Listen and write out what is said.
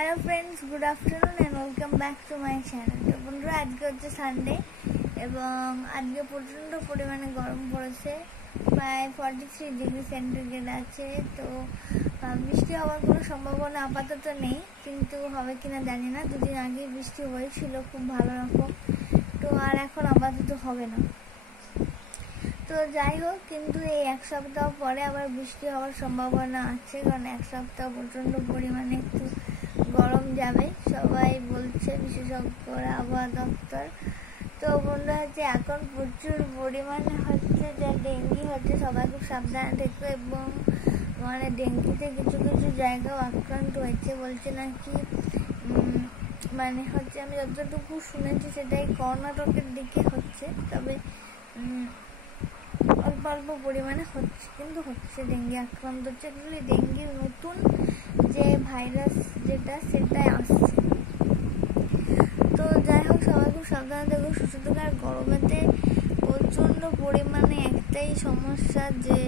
Hello friends, good afternoon and welcome back to my channel. তো বন্ধুরা, আজকে হচ্ছে সানডে এবং আজকে প্রচণ্ড পরিমাণে গরম পড়েছে। প্রায় 43 ডিগ্রি সেন্টিগ্রেড আছে। তো বৃষ্টি হওয়ার কোনো সম্ভাবনা আপাতত নেই, কিন্তু হবে কিনা জানি না। দুদিন আগে বৃষ্টি হয়েছিল খুব ভালো রকম, তো আর এখন আপাতত হবে না। তো যাই হোক, কিন্তু এই এক সপ্তাহ পরে আবার বৃষ্টি হওয়ার সম্ভাবনা আছে, কারণ এক সপ্তাহ প্রচণ্ড পরিমাণে একটু গরম যাবে সবাই বলছে, বিশেষজ্ঞরা, আবহাওয়া দপ্তর। তো বন্ধুরা, হচ্ছে এখন প্রচুর পরিমাণে হচ্ছে যে ডেঙ্গি হচ্ছে, সবাই খুব সাবধানে থেকো। এবং ডেঙ্গিতে কিছু কিছু জায়গাও আক্রান্ত হয়েছে, বলছে নাকি হচ্ছে, আমি যতটুকু শুনেছি সেটাই কর্ণাটকের দিকে হচ্ছে, তবে অল্প অল্প পরিমাণে হচ্ছে, কিন্তু হচ্ছে ডেঙ্গি আক্রান্ত হচ্ছে। অ্যাকচুয়ালি ডেঙ্গির নতুন যে ভাইরাস যেটা, সেটাই আসছে। তো যাই হোক, সবাই খুব সাবধানে দেখো, সুস্থ থাকার। গরমেতে প্রচণ্ড পরিমাণে একটাই সমস্যা যে